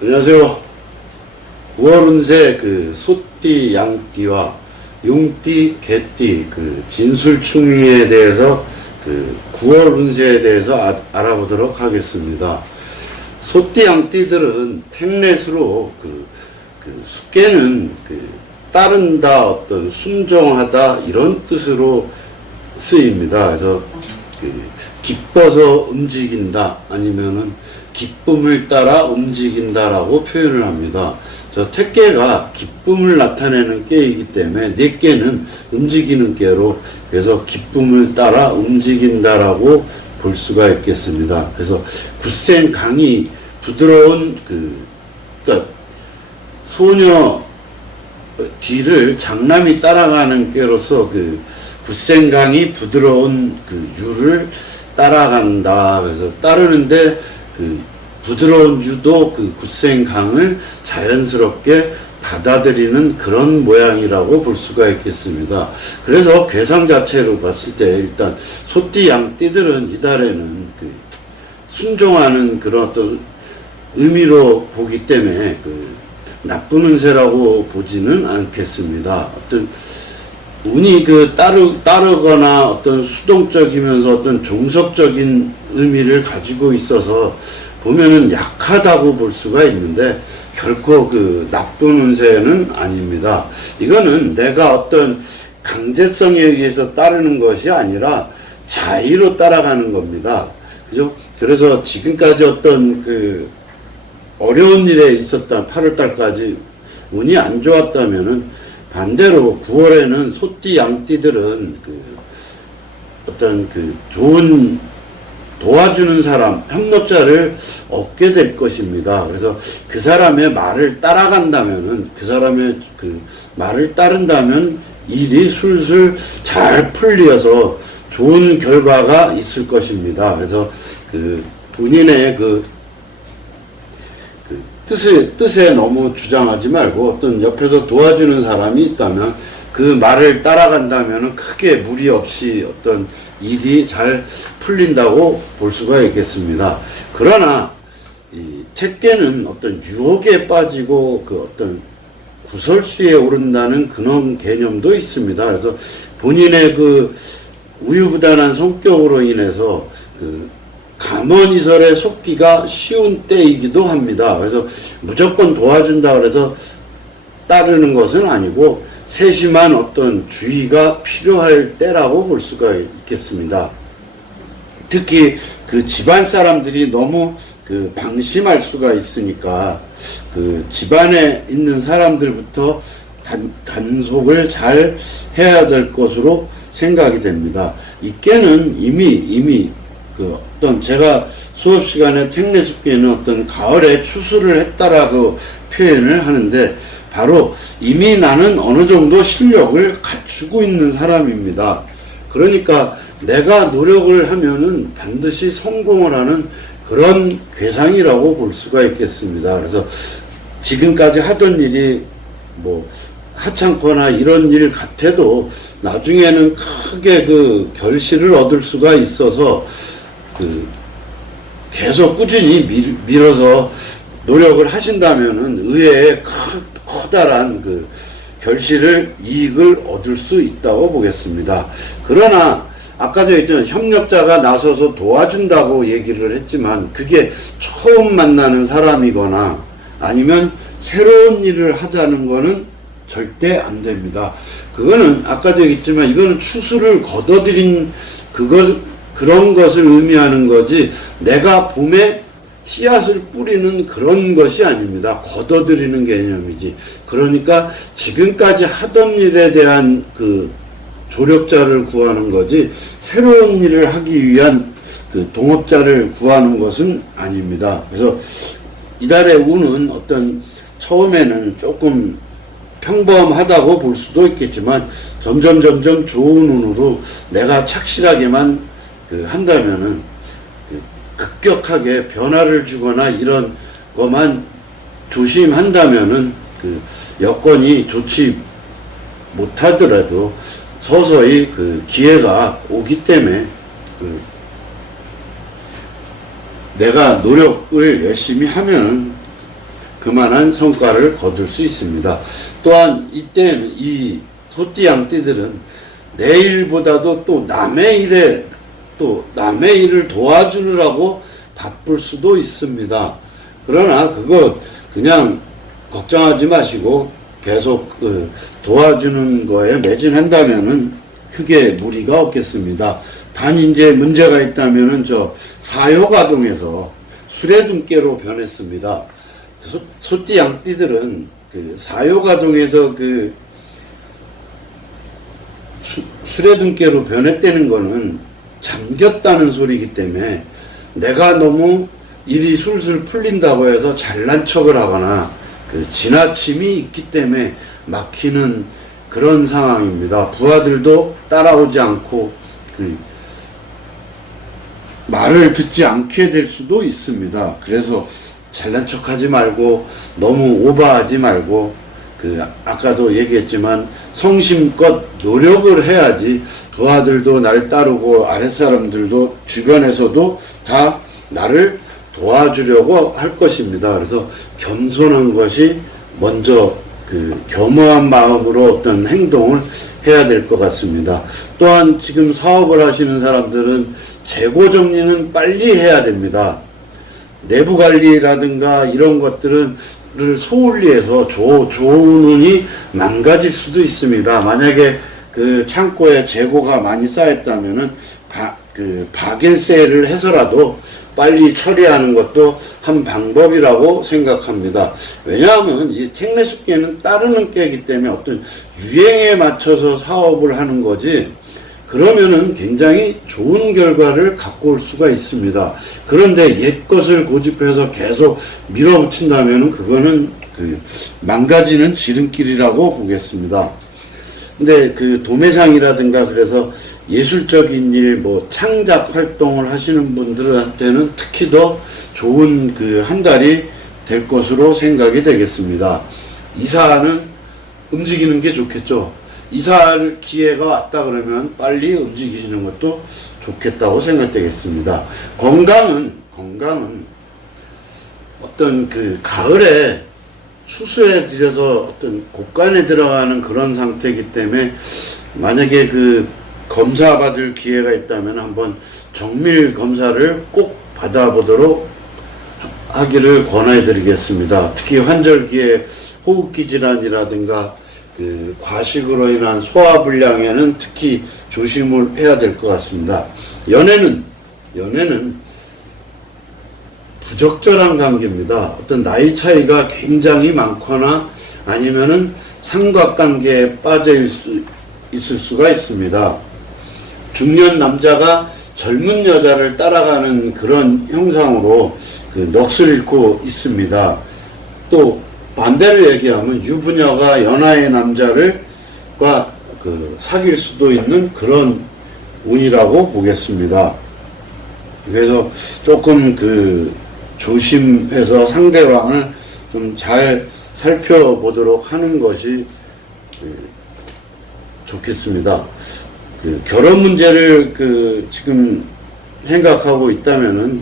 안녕하세요. 9월 운세 소띠, 양띠와 용띠, 개띠 진술충에 대해서 9월 운세에 대해서 알아보도록 하겠습니다. 소띠, 양띠들은 택넷으로 숙계는 따른다, 어떤 순종하다 이런 뜻으로 쓰입니다. 그래서 기뻐서 움직인다 아니면은 기쁨을 따라 움직인다라고 표현을 합니다. 저 택계가 기쁨을 나타내는 깨이기 때문에 네 깨는 움직이는 깨로, 그래서 기쁨을 따라 움직인다라고 볼 수가 있겠습니다. 그래서 굳센 강이 부드러운 그러니까 소녀 뒤를 장남이 따라가는 깨로서 굳센 강이 부드러운 유를 따라간다. 그래서 따르는데 부드러운 유도 굳센 강을 자연스럽게 받아들이는 그런 모양이라고 볼 수가 있겠습니다. 그래서 괴상 자체로 봤을 때 일단 소띠, 양띠들은 이달에는 순종하는 그런 어떤 의미로 보기 때문에 나쁜 운세라고 보지는 않겠습니다. 어떤 운이 따르거나 어떤 수동적이면서 어떤 종속적인 의미를 가지고 있어서 보면은 약하다고 볼 수가 있는데 결코 나쁜 운세는 아닙니다. 이거는 내가 어떤 강제성에 의해서 따르는 것이 아니라 자의로 따라가는 겁니다. 그죠? 그래서 지금까지 어떤 어려운 일에 있었던 8월달까지 운이 안 좋았다면은 반대로 9월에는 소띠, 양띠들은 어떤 좋은 도와주는 사람, 협력자를 얻게 될 것입니다. 그래서 그 사람의 말을 따라간다면은, 그 사람의 말을 따른다면 일이 술술 잘 풀려서 좋은 결과가 있을 것입니다. 그래서 본인의 뜻에 너무 주장하지 말고 어떤 옆에서 도와주는 사람이 있다면 그 말을 따라간다면 크게 무리 없이 어떤 일이 잘 풀린다고 볼 수가 있겠습니다. 그러나 이 택계는 어떤 유혹에 빠지고 어떤 구설수에 오른다는 그런 개념도 있습니다. 그래서 본인의 우유부단한 성격으로 인해서 감언이설에 속기가 쉬운 때이기도 합니다. 그래서 무조건 도와준다 그래서 따르는 것은 아니고 세심한 어떤 주의가 필요할 때라고 볼 수가 있겠습니다. 특히 집안 사람들이 너무 방심할 수가 있으니까 집안에 있는 사람들부터 단속을 잘 해야 될 것으로 생각이 됩니다. 이 깨는 이미 어떤 제가 수업 시간에 택내숙계는 어떤 가을에 추수를 했다라고 표현을 하는데 바로 이미 나는 어느 정도 실력을 갖추고 있는 사람입니다. 그러니까 내가 노력을 하면은 반드시 성공을 하는 그런 괴상이라고 볼 수가 있겠습니다. 그래서 지금까지 하던 일이 하찮거나 이런 일 같아도 나중에는 크게 결실을 얻을 수가 있어서 계속 꾸준히 밀어서 노력을 하신다면은 의외의 커다란 결실을, 이익을 얻을 수 있다고 보겠습니다. 그러나 아까도 했던 협력자가 나서서 도와준다고 얘기를 했지만 그게 처음 만나는 사람이거나 아니면 새로운 일을 하자는 거는 절대 안 됩니다. 그거는 아까도 얘기했지만 이거는 추수를 거둬들인 그런 것을 의미하는 거지 내가 봄에 씨앗을 뿌리는 그런 것이 아닙니다. 거둬들이는 개념이지. 그러니까 지금까지 하던 일에 대한 조력자를 구하는 거지 새로운 일을 하기 위한 동업자를 구하는 것은 아닙니다. 그래서 이달의 운은 어떤 처음에는 조금 평범하다고 볼 수도 있겠지만 점점 좋은 운으로 내가 착실하게만 한다면은 급격하게 변화를 주거나 이런 것만 조심한다면은 여건이 좋지 못하더라도 서서히 기회가 오기 때문에 내가 노력을 열심히 하면 그만한 성과를 거둘 수 있습니다. 또한 이때는 이 소띠 양띠들은 내 일보다도 또 남의 일을 도와주느라고 바쁠 수도 있습니다. 그러나 그거 그냥 걱정하지 마시고 계속 도와주는 거에 매진한다면은 크게 무리가 없겠습니다. 단 이제 문제가 있다면은 저 사요가동에서 수레등깨로 변했습니다. 소띠 양띠들은 그 사요가동에서 그 수레등깨로 변했다는 거는 잠겼다는 소리이기 때문에 내가 너무 일이 술술 풀린다고 해서 잘난 척을 하거나 그 지나침이 있기 때문에 막히는 그런 상황입니다. 부하들도 따라오지 않고 그 말을 듣지 않게 될 수도 있습니다. 그래서 잘난 척하지 말고 너무 오버하지 말고 그 아까도 얘기했지만 성심껏 노력을 해야지 부하들도 날 따르고 아랫사람들도 주변에서도 다 나를 도와주려고 할 것입니다. 그래서 겸손한 것이 먼저 그 겸허한 마음으로 어떤 행동을 해야 될 것 같습니다. 또한 지금 사업을 하시는 사람들은 재고 정리는 빨리 해야 됩니다. 내부 관리라든가 이런 것들을 소홀히 해서 좋은운이 망가질 수도 있습니다. 만약에 그 창고에 재고가 많이 쌓였다면은 바겐세일을 해서라도 빨리 처리하는 것도 한 방법이라고 생각합니다. 왜냐하면 이 택내숙계는 따르는 깨이기 때문에 어떤 유행에 맞춰서 사업을 하는 거지, 그러면은 굉장히 좋은 결과를 갖고 올 수가 있습니다. 그런데 옛 것을 고집해서 계속 밀어붙인다면은 그거는 그 망가지는 지름길이라고 보겠습니다. 근데 그 도매상이라든가 그래서 예술적인 일, 뭐 창작 활동을 하시는 분들한테는 특히 더 좋은 그 한 달이 될 것으로 생각이 되겠습니다. 이사는 움직이는 게 좋겠죠. 이사할 기회가 왔다 그러면 빨리 움직이시는 것도 좋겠다고 생각되겠습니다. 건강은 어떤 그 가을에 추수에 들여서 어떤 곡간에 들어가는 그런 상태이기 때문에 만약에 그 검사 받을 기회가 있다면 한번 정밀 검사를 꼭 받아보도록 하기를 권해 드리겠습니다. 특히 환절기에 호흡기 질환이라든가 그 과식으로 인한 소화불량에는 특히 조심을 해야 될 것 같습니다. 연애는 부적절한 관계입니다. 어떤 나이 차이가 굉장히 많거나 아니면은 삼각관계에 빠져 있을 수가 있습니다. 중년 남자가 젊은 여자를 따라가는 그런 형상으로 그 넋을 잃고 있습니다. 또 반대로 얘기하면 유부녀가 연하의 남자를과 그 사귈 수도 있는 그런 운이라고 보겠습니다. 그래서 조금 그 조심해서 상대방을 좀 잘 살펴보도록 하는 것이 좋겠습니다. 그 결혼 문제를 그 지금 생각하고 있다면은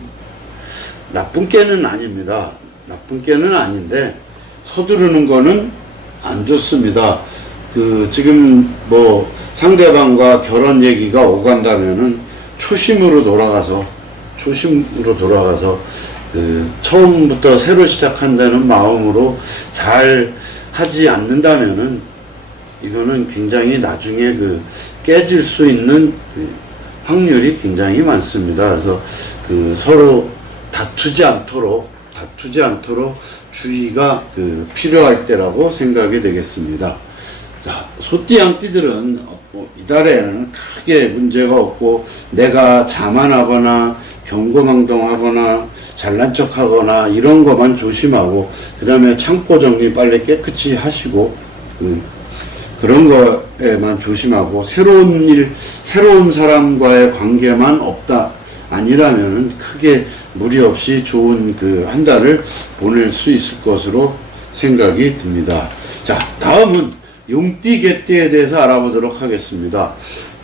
나쁜 깨는 아닙니다. 나쁜 깨는 아닌데 서두르는 거는 안 좋습니다. 그 지금 뭐 상대방과 결혼 얘기가 오간다면은 초심으로 돌아가서 그 처음부터 새로 시작한다는 마음으로 잘 하지 않는다면은 이거는 굉장히 나중에 그 깨질 수 있는 그 확률이 굉장히 많습니다. 그래서 그 서로 다투지 않도록 주의가 그 필요할 때라고 생각이 되겠습니다. 자, 소띠 양띠들은 이달에는 크게 문제가 없고 내가 자만하거나 경거망동하거나 잘난 척하거나 이런 것만 조심하고 그 다음에 창고 정리 빨리 깨끗이 하시고 그런 거에만 조심하고 새로운 사람과의 관계만 없다 아니라면은 크게 무리 없이 좋은 그 한 달을 보낼 수 있을 것으로 생각이 듭니다. 자, 다음은 용띠 개띠에 대해서 알아보도록 하겠습니다.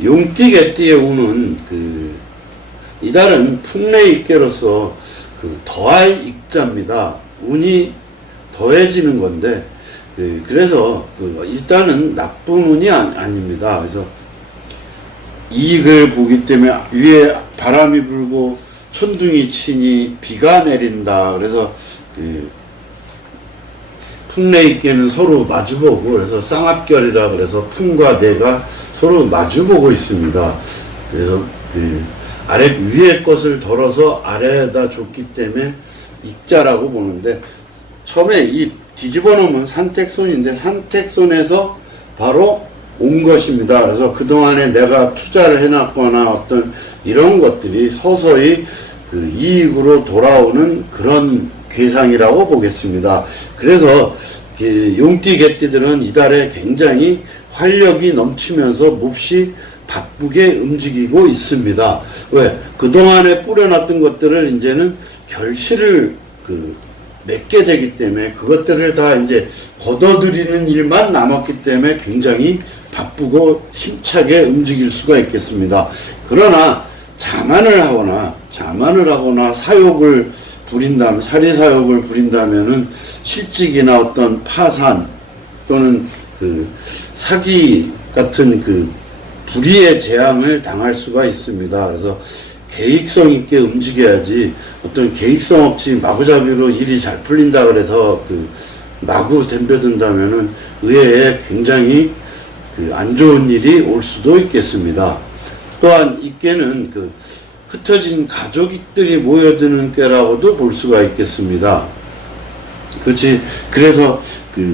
용띠 개띠의 운은 이달은 풍래익계로서 그 더할 익자입니다. 운이 더해지는 건데, 그래서 일단은 나쁜 운이 아닙니다. 그래서 이익을 보기 때문에 위에 바람이 불고 천둥이 치니 비가 내린다. 그래서 풍레익계는 서로 마주보고, 그래서 쌍합결이라 그래서 풍과 내가 서로 마주보고 있습니다. 그래서 위에 것을 덜어서 아래에다 줬기 때문에 익자라고 보는데, 처음에 이 뒤집어 놓으면 산택손인데 산택손에서 바로 온 것입니다. 그래서 그동안에 내가 투자를 해놨거나 어떤 이런 것들이 서서히 이익으로 돌아오는 그런 괴상이라고 보겠습니다. 그래서 용띠 개띠들은 이달에 굉장히 활력이 넘치면서 몹시 바쁘게 움직이고 있습니다. 왜? 그동안에 뿌려놨던 것들을 이제는 결실을 맺게 되기 때문에 그것들을 다 이제 걷어들이는 일만 남았기 때문에 굉장히 바쁘고 힘차게 움직일 수가 있겠습니다. 그러나 자만을 하거나 사욕을 부린다면, 사리사욕을 부린다면은 실직이나 어떤 파산 또는 사기 같은 불의의 재앙을 당할 수가 있습니다. 그래서 계획성 있게 움직여야지, 어떤 계획성 없이 마구잡이로 일이 잘 풀린다 그래서 마구 덤벼든다면은 의외에 굉장히 안 좋은 일이 올 수도 있겠습니다. 또한 이 꾀는 흩어진 가족들이 모여드는 꾀라고도 볼 수가 있겠습니다. 그래서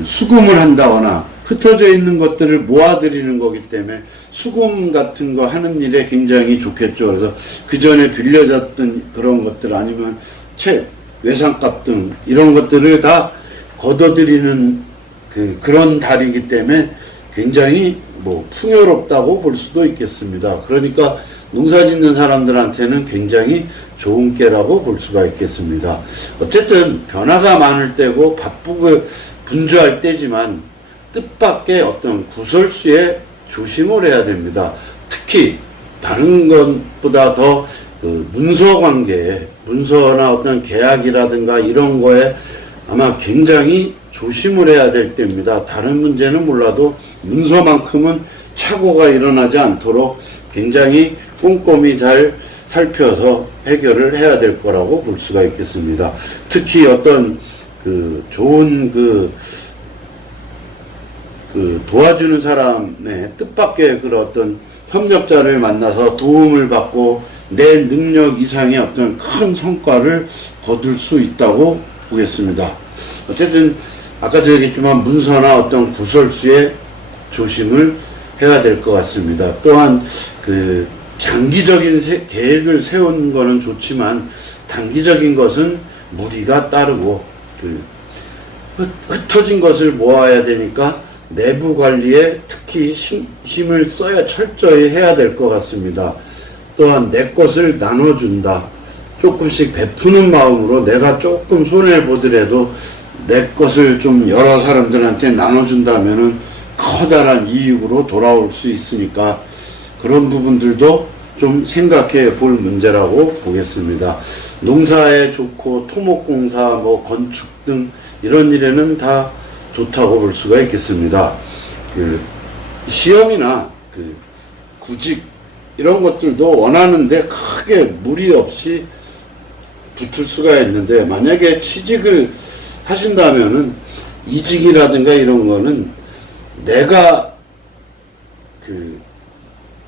수금을 한다거나 흩어져 있는 것들을 모아들이는 거기 때문에 수금 같은 거 하는 일에 굉장히 좋겠죠. 그래서 그 전에 빌려졌던 그런 것들 아니면 책, 외상값 등 이런 것들을 다 걷어들이는 그런 달이기 때문에 굉장히 풍요롭다고 볼 수도 있겠습니다. 그러니까 농사 짓는 사람들한테는 굉장히 좋은 꾀라고 볼 수가 있겠습니다. 어쨌든 변화가 많을 때고 바쁘고 분주할 때지만 뜻밖의 어떤 구설수에 조심을 해야 됩니다. 특히 다른 것보다 더 문서 관계에, 문서나 어떤 계약이라든가 이런 거에 아마 굉장히 조심을 해야 될 때입니다. 다른 문제는 몰라도 문서만큼은 착오가 일어나지 않도록 굉장히 꼼꼼히 잘 살펴서 해결을 해야 될 거라고 볼 수가 있겠습니다. 특히 어떤 좋은 도와주는 사람의 뜻밖의 그런 어떤 협력자를 만나서 도움을 받고 내 능력 이상의 어떤 큰 성과를 거둘 수 있다고 보겠습니다. 어쨌든 아까도 얘기했지만 문서나 어떤 구설수에 조심을 해야 될 것 같습니다. 또한 장기적인 계획을 세운 거는 좋지만 단기적인 것은 무리가 따르고 흩어진 것을 모아야 되니까 내부 관리에 특히 힘을 써야 철저히 해야 될 것 같습니다. 또한 내 것을 나눠준다. 조금씩 베푸는 마음으로 내가 조금 손해보더라도 내 것을 좀 여러 사람들한테 나눠준다면은 커다란 이익으로 돌아올 수 있으니까 그런 부분들도 좀 생각해 볼 문제라고 보겠습니다. 농사에 좋고 토목공사, 건축 등 이런 일에는 다 좋다고 볼 수가 있겠습니다. 시험이나 구직 이런 것들도 원하는데 크게 무리 없이 붙을 수가 있는데, 만약에 취직을 하신다면은 이직이라든가 이런 거는 내가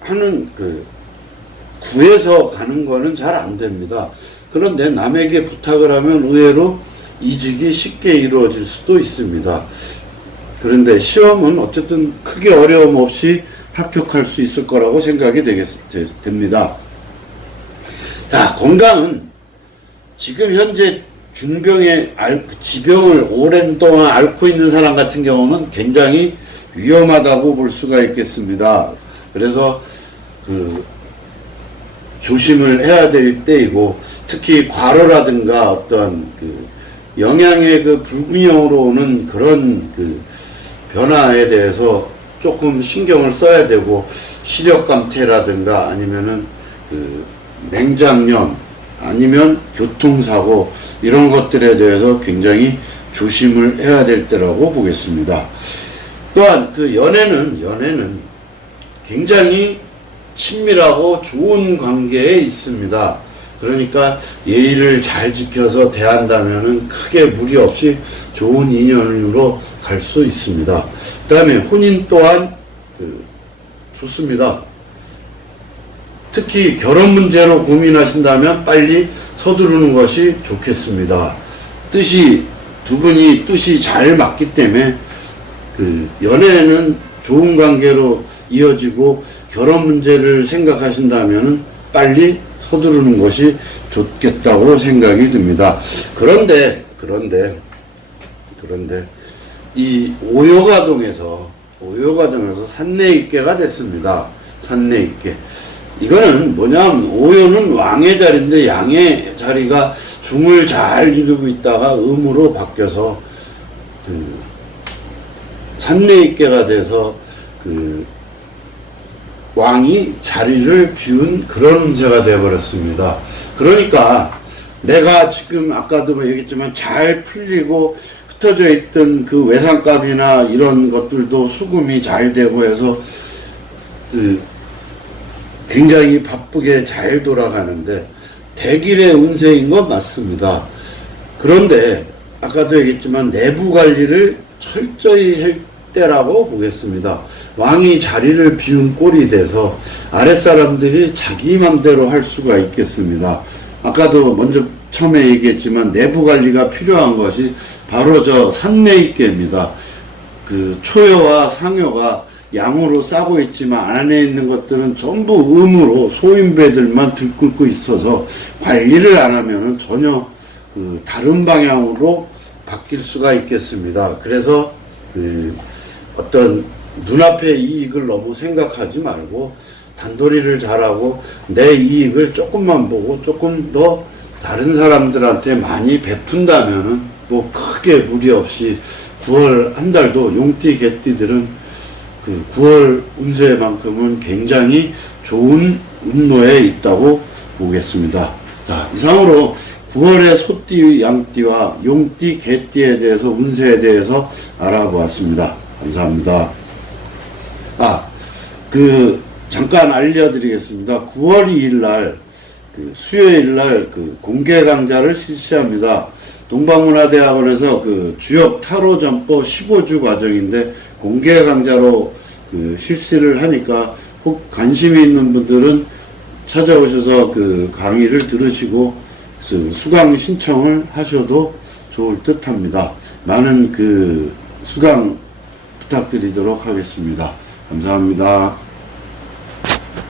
하는 구해서 가는 거는 잘 안 됩니다. 그런데 남에게 부탁을 하면 의외로 이직이 쉽게 이루어질 수도 있습니다. 그런데 시험은 어쨌든 크게 어려움 없이 합격할 수 있을 거라고 생각이 됩니다. 자, 건강은 지금 현재 중병의 지병을 오랜 동안 앓고 있는 사람 같은 경우는 굉장히 위험하다고 볼 수가 있겠습니다. 그래서 조심을 해야 될 때이고, 특히 과로라든가 어떤 영양의 불균형으로 오는 그런 변화에 대해서 조금 신경을 써야 되고, 시력감퇴라든가 아니면은 맹장염 아니면 교통사고 이런 것들에 대해서 굉장히 조심을 해야 될 때라고 보겠습니다. 또한 그 연애는 굉장히 친밀하고 좋은 관계에 있습니다. 그러니까 예의를 잘 지켜서 대한다면은 크게 무리 없이 좋은 인연으로 갈 수 있습니다. 그 다음에 혼인 또한 좋습니다. 특히 결혼 문제로 고민하신다면 빨리 서두르는 것이 좋겠습니다. 두 분이 뜻이 잘 맞기 때문에 연애는 좋은 관계로 이어지고 결혼 문제를 생각하신다면 빨리 서두르는 것이 좋겠다고 생각이 듭니다. 그런데 이 오요가동에서 산내입계가 됐습니다. 산내입계. 이거는 뭐냐면 오요는 왕의 자리인데 양의 자리가 중을 잘 이루고 있다가 음으로 바뀌어서 산내입계가 돼서 왕이 자리를 비운 그런 운세가 되어버렸습니다. 그러니까 내가 지금 아까도 얘기했지만 잘 풀리고 흩어져 있던 그 외상값이나 이런 것들도 수금이 잘 되고 해서 굉장히 바쁘게 잘 돌아가는데 대길의 운세인 건 맞습니다. 그런데 아까도 얘기했지만 내부 관리를 철저히 할 때라고 보겠습니다. 왕이 자리를 비운 꼴이 돼서 아랫사람들이 자기 맘대로 할 수가 있겠습니다. 아까도 먼저 처음에 얘기했지만 내부 관리가 필요한 것이 바로 저 산내입계입니다. 초여와 상여가 양으로 싸고 있지만 안에 있는 것들은 전부 음으로 소인배들만 들끓고 있어서 관리를 안 하면은 전혀 다른 방향으로 바뀔 수가 있겠습니다. 그래서 어떤 눈앞의 이익을 너무 생각하지 말고 단도리를 잘하고 내 이익을 조금만 보고 조금 더 다른 사람들한테 많이 베푼다면은 뭐 크게 무리 없이 9월 한 달도 용띠 개띠들은 9월 운세만큼은 굉장히 좋은 운로에 있다고 보겠습니다. 자, 이상으로 9월의 소띠, 양띠와 용띠, 개띠에 대해서 운세에 대해서 알아보았습니다. 감사합니다. 잠깐 알려드리겠습니다. 9월 2일 날, 수요일 날 공개 강좌를 실시합니다. 동방문화대학원에서 주역 타로점법 15주 과정인데 공개 강좌로 실시를 하니까 혹 관심이 있는 분들은 찾아오셔서 강의를 들으시고 수강 신청을 하셔도 좋을 듯 합니다. 많은 수강 부탁드리도록 하겠습니다. 감사합니다.